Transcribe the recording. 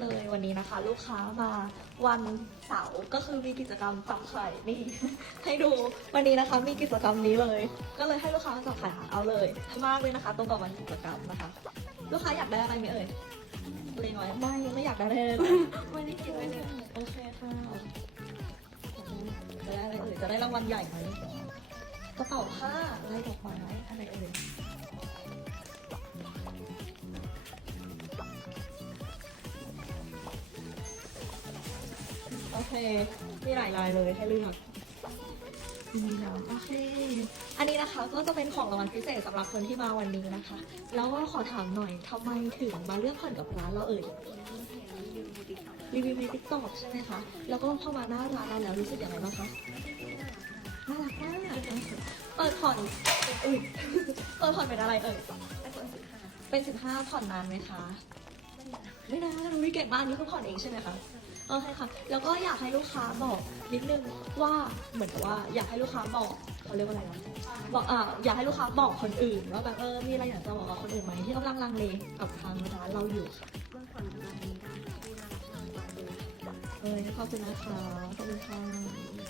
เลยวันนี้นะคะ ลูกค้ามาวันเสาร์ก็คือมีกิจกรรมจับไข่นี่ ให้ดูวันนี้นะคะมีกิจกรรมนี้เลย ก็เลยให้ลูกค้าจับไข่หาเอาเลยมากเลยนะคะ ตรงกับวันกิจกรรมนะคะ ลูกค้าอยากได้อะไรไหมเอ่ยเลงไว้ไม่ไม่อยากได้เลยไม่ได้คิดไว้เลยโอเคค่ะจะได้อะไรเอ่ยจะได้รางวัลใหญ่ไหมกระเป๋าผ้าลายดอกไม้ โอเค มีหลายลายเลยให้เลือกมีน้ำโอเค อันนี้นะคะก็จะเป็นของรางวัลพิเศษสำหรับคนที่มาวันนี้นะคะ แล้วก็ขอถามหน่อยทำไมถึงมาเลือกผ่อนกับร้านเราเอ่ย รีวิวในติ๊กต็อกใช่ไหมคะ แล้วก็พอมาหน้าร้านเราแล้วรู้สึกอยังไงบ้างคะ น่ารักมากเปิดผ่อนอุ้ยเปิดผ่อนเป็นอะไรเอ่ย เป็นสิบห้าผ่อนนานไหมคะ ไม่นานวิเก่งมากนนี่คือผ่อนเองใช่ไหมคะโอเคค่ะ แล้วก็อยากให้ลูกค้าบอกนิดนึงว่าเหมือนกับว่าอยากให้ลูกค้าบอกเขาเรียกว่าอะไรนะบอกอ่าอยากให้ลูกค้าบอกคนอื่นว่าแบบเออมีอะไรอยากจะบอกกับคนอื่นไหมที่กำลังลังเลกับทางร้านเราอยู่ค่ะเออขอบคุณนะคะขอบคุณค่ะ